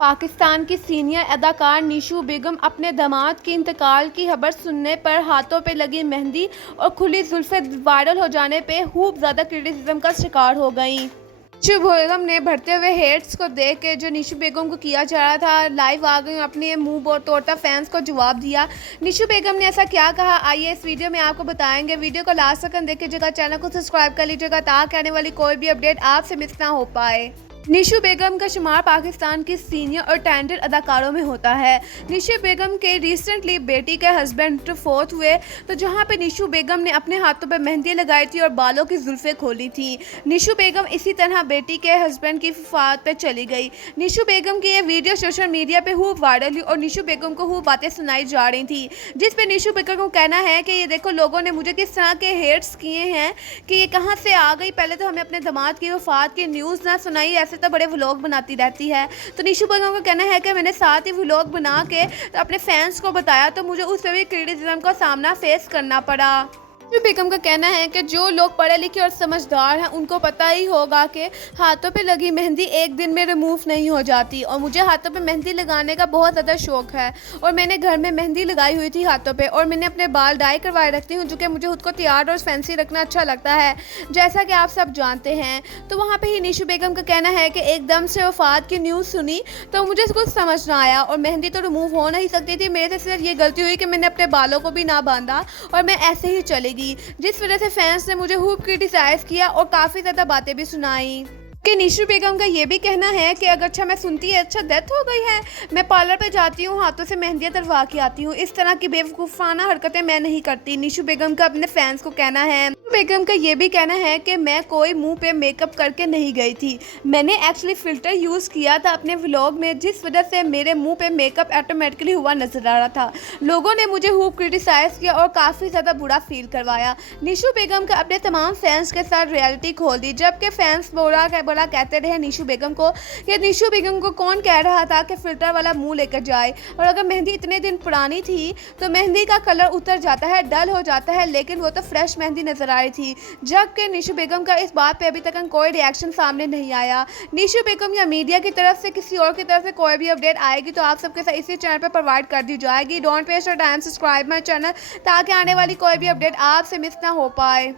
पाकिस्तान की सीनियर अदाकार निशू बेगम अपने दामाद के इंतकाल की खबर सुनने पर हाथों पे लगी मेहंदी और खुली जुल्फ़ें वायरल हो जाने पे खूब ज़्यादा क्रिटिसिज्म का शिकार हो गईं। निशू बेगम ने बढ़ते हुए हेट्स को देख के जो निशू बेगम को किया जा रहा था, लाइव आ गई, अपने मुंह तोड़ता फैंस को जवाब दिया। निशू बेगम ने ऐसा क्या कहा, आइए इस वीडियो में आपको बताएंगे। वीडियो को लास्ट तक देखिएगा, चैनल को सब्सक्राइब कर लीजिएगा ताकि आने वाली कोई भी अपडेट आपसे मिस ना हो पाए। निशू बेगम का शुमार पाकिस्तान की सीनियर और टैलेंटेड अदाकारों में होता है। निशू बेगम के रिसेंटली बेटी के हस्बैंड फोर्थ हुए, तो जहां पे निशू बेगम ने अपने हाथों पे मेहंदी लगाई थी और बालों की जुल्फें खोली थी। निशू बेगम इसी तरह बेटी के हस्बैंड की वफात पे चली गई। निशू बेगम की ये वीडियो सोशल मीडिया पे खूब वायरल हुई और निशू बेगम को खूब बातें सुनाई जा रही थी, जिस पे निशू बेगम को कहना है कि ये देखो लोगों ने मुझे किस तरह के हेट्स किए हैं कि ये कहाँ से आ गई, पहले तो हमें अपने दामाद की वफात की न्यूज़ ना सुनाई, ऐसे तो बड़े व्लॉग बनाती रहती है। तो निशू बेगम का कहना है कि मैंने साथ ही व्लॉग बना के अपने फैंस को बताया, तो मुझे उस भी क्रिटिसिज्म का सामना फेस करना पड़ा। निशू बेगम का कहना है कि जो लोग पढ़े लिखे और समझदार हैं उनको पता ही होगा कि हाथों पे लगी मेहंदी एक दिन में रिमूव नहीं हो जाती, और मुझे हाथों पे मेहंदी लगाने का बहुत ज़्यादा शौक है और मैंने घर में मेहंदी लगाई हुई थी हाथों पे, और मैंने अपने बाल डाई करवाए रखती हूँ, जो कि मुझे खुद को तैयार और फैंसी रखना अच्छा लगता है, जैसा कि आप सब जानते हैं। तो वहाँ पर ही निशू बेगम का कहना है कि एकदम से वफात की न्यूज़ सुनी तो मुझे कुछ समझ ना आया और मेहंदी तो रिमूव हो नहीं सकती थी, मेरे से सिर्फ ये गलती हुई कि मैंने अपने बालों को भी ना बांधा और मैं ऐसे ही चली, जिस वजह से फैंस ने मुझे खूब क्रिटिसाइज किया और काफ़ी ज़्यादा बातें भी सुनाई। कि निशू बेगम का ये भी कहना है कि अगर अच्छा मैं सुनती है अच्छा डेथ हो गई है, मैं पार्लर पे जाती हूँ, हाथों से मेहंदियाँ दलवा के आती हूँ, इस तरह की बेवकूफ़ाना हरकतें मैं नहीं करती। निशू बेगम का अपने फैंस को कहना है। निशू बेगम का ये भी कहना है कि मैं कोई मुंह पे मेकअप करके नहीं गई थी, मैंने एक्चुअली फ़िल्टर यूज़ किया था अपने व्लॉग में, जिस वजह से मेरे मुँह पे मेकअप ऑटोमेटिकली हुआ नजर आ रहा था। लोगों ने मुझे खूब क्रिटिसाइज़ किया और काफ़ी ज़्यादा बुरा फील करवाया। निशू बेगम का अपने तमाम फैंस के साथ रियलिटी खोल दी, जबकि फैंस बड़ा कहते रहे निशू बेगम को कि निशू बेगम को कौन कह रहा था कि फ़िल्टर वाला मुंह लेकर जाए, और अगर मेहंदी इतने दिन पुरानी थी तो मेहंदी का कलर उतर जाता है, डल हो जाता है, लेकिन वो तो फ्रेश मेहंदी नजर आ रही थी। जबकि निशू बेगम का इस बात पे अभी तक कोई रिएक्शन सामने नहीं आया। निशू बेगम या मीडिया की तरफ से किसी और की तरफ से कोई भी अपडेट आएगी तो आप सबके साथ इसी चैनल पर प्रोवाइड कर दी जाएगी। Don't waste your time, subscribe my channel ताकि आने वाली कोई भी अपडेट आपसे मिस ना हो पाए।